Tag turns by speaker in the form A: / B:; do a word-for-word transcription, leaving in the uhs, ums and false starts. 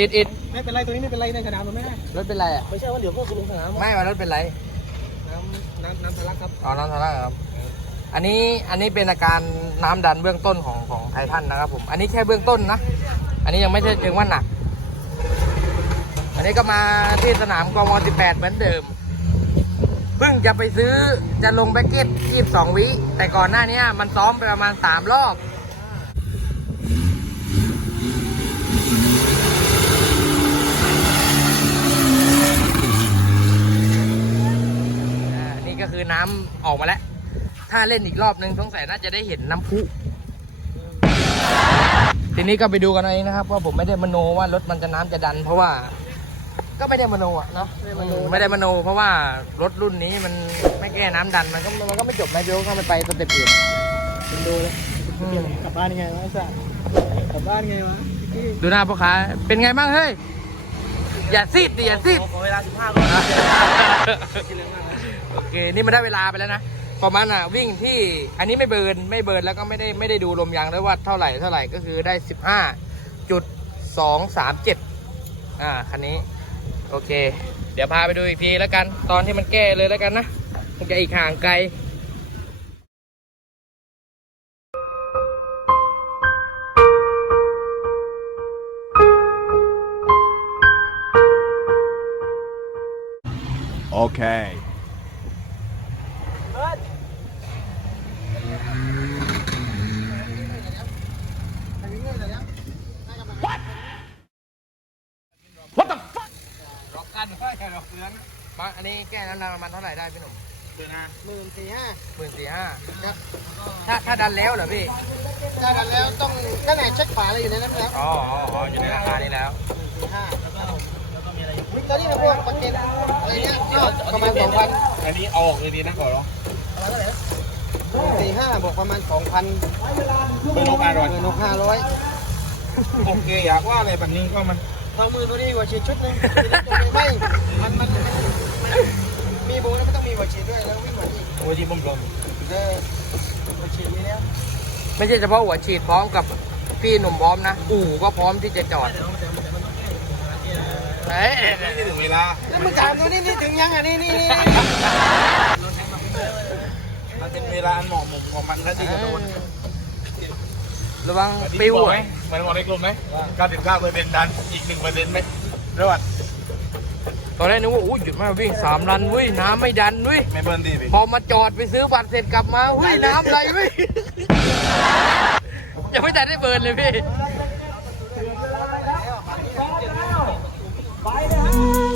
A: อิดอิด
B: ไม่เป็นไรตัวนี้ไม่เป็นไรในสนามมันไม่ได้
A: รถเป็นไรอ่ะ
B: ไม่ใช่ว่าเดี๋ยวก็คือลงสนาม
A: ไม่ว่ารถเป็นไร
B: น้ำน้ำน้ำทะลักครับ
A: อ๋อน้ำทะลักครับ อันนี้อันนี้เป็นอาการน้ำดันเบื้องต้นของของไททันนะครับผม อันนี้แค่เบื้องต้นนะ อันนี้ยังไม่ใช่ถึงว่าหนัก อันนี้ก็มาที่สนามกมสิบแปดเหมือนเดิม เพิ่งจะไปซื้อจะลงแบ็กเก็ตยี่สิบสองวิ แต่ก่อนหน้านี้มันซ้อมไปประมาณสามรอบนี่ก็คือน้ำออกมาแล้ว ถ้าเล่นอีกรอบนึงสงสัยน่าจะได้เห็นน้ำพุ ทีนี้ก็ไปดูกันเองนะครับว่าผมไม่ได้มโนว่ารถมันจะน้ำจะดัน เพราะว่าก็ไม่ได้มโนอ่ะเนาะไม่ได้มโน เพราะว่ารถรุ่นนี้มันไม่แก้น้ำดันมันก็มันก็ไม่จบนะโยก็ไม่ไปสเต็ปอื่น
B: คุณดูเลยกลับบ้านยังไงวะสัสกลับบ้านไงวะ
A: ดูหน้าพ่อค้าเป็นไงบ้างเฮ้ยอย่าซีดดิอย่าซีด
B: ขอเวลาสิบห้าก่อน
A: โอเคนี่มันได้เวลาไปแล้วนะประมาณอ่ะวิ่งที่อันนี้ไม่เบิร์นไม่เบิร์นแล้วก็ไม่ได้ไม่ได้ดูลมยางด้วยว่าเท่าไหร่เท่าไหร่ก็คือได้สิบห้าจุดสองสามเจ็ดอ่าคันนี้โอเคเดี๋ยวพาไปดูอีกทีแล้วกันตอนที่มันแก้เลยแล้วกันนะมันจะอีกห่างไกล
C: โอเค
A: รอกกันไม่ใช่รอกเรือนมาอันนี้แก้น้ำดันประมาณเท่าไหร่ได้พี่หนุ่ม
B: เดี๋ยวนะหมื่นสี่ห้า
A: หมื่นสี่ห้าถ้าถ้าดันแล้วเหรอพี่
B: ได้กันแล้วต้องก็ไหนเช็คฝาอะไรอยู่ในนั้นแล้ว
A: อ๋ออ๋ออยู่ในราคานี้แล้ว
B: สี่ห้าแล้วก็แล้วก็มีอะไรอยู่ตอนนี้นะพวกประกันอะไรเงี้ยประมาณสองพัน
D: อันนี้เอาออกเลยดีนะก่อนเนาะ
B: สี่ห้าบวกประมาณสองพัน
D: เบอร์นกอร่อย
B: เงินนกห้าร้อย
D: โอเคอยากว่าอะไรแบบนี้ก็มัน
B: ทางมือตัวนี้หัวฉีดชุดนึงไม่ มันมันมีโบแล้วไม่ต้องมีหัวฉีดด้วยแล้ววิ่งเหมือนอีก
D: โอ้ยที่ผมลง
B: เออหัวฉีดมีแล้ว
A: ไม่ใช่เฉพาะหัวฉีดพร้อมกับพี่หนุ่มพร้อมนะอู่ก็พร้อมที่จะจอดเฮ้ย
D: นี่ถึงเวลา
B: แล้วมึงถามตัวนี้นี่ถึงยังอ่ะนี่นี่นี่
D: มันเป็นเวลาอันเหมาะสมของมันแล้วที่จะโดน
A: ระวังปิว
D: ไหมมันบอกในกลุ่มไหมเก้าสิบเก้าเปอร์เซ็นต์ดันอีกหนึ่งเปอร์เซ็นต์ไหมรอด
A: ตอนแรกนึกว่าอู้หยุดมาวิ่งสามรันเว้ยน้ำไม่ดันเว้ย
D: ไม่เบิร์นดีพี่
A: พอมาจอดไปซื้อบัตรเสร็จกลับมาเฮ้ยน้ำไหลเว้ยยังไม่ได้ได้เบิร์นเลยพี่
B: ไปแล้ว